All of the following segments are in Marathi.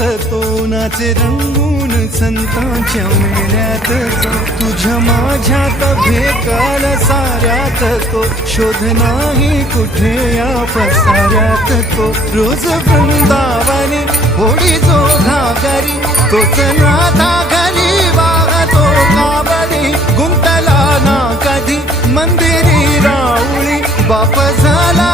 तो नाचे रंगून संतांच्या मेळ्यात तो. तुझ्या माझ्यात भेकाल साऱ्यात तो. शोध नाही कुठे या पसाऱ्यात तो. रोज वृंदावाने होडी जो घागरी तोच नाथा घरी वाहतो काबरी. गुंतला ना कधी मंदिरी राऊळी बाप झाला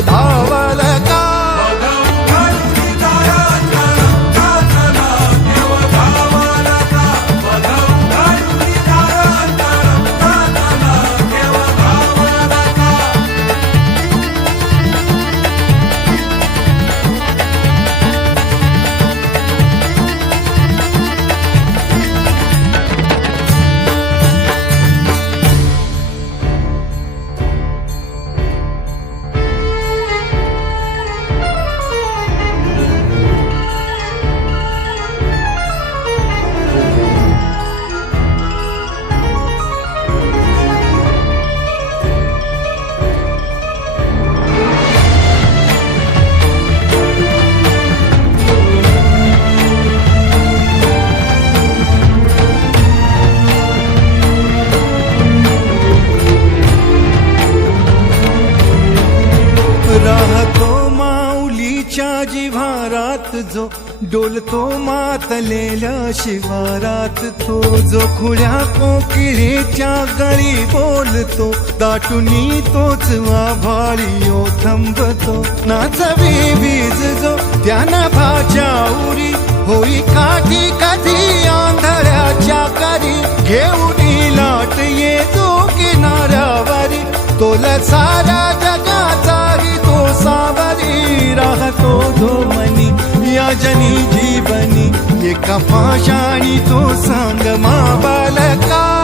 सांग धावल माऊलीच्या जिव्हारात जो डोलतो मातलेल्या शिवारात तो जो खुल्या कोकिळेच्या गळी बोलतो दाटुनी तोच आभाळी ओ थांबतो. नाचवी वीज जो त्यानं भाच्या उरी होई काठी कधी आंधळ्याच्या करी घेऊन लाट येतो किनाऱ्यावरी तोलसा का जीवनी पाशाणी तो सांग मा बालका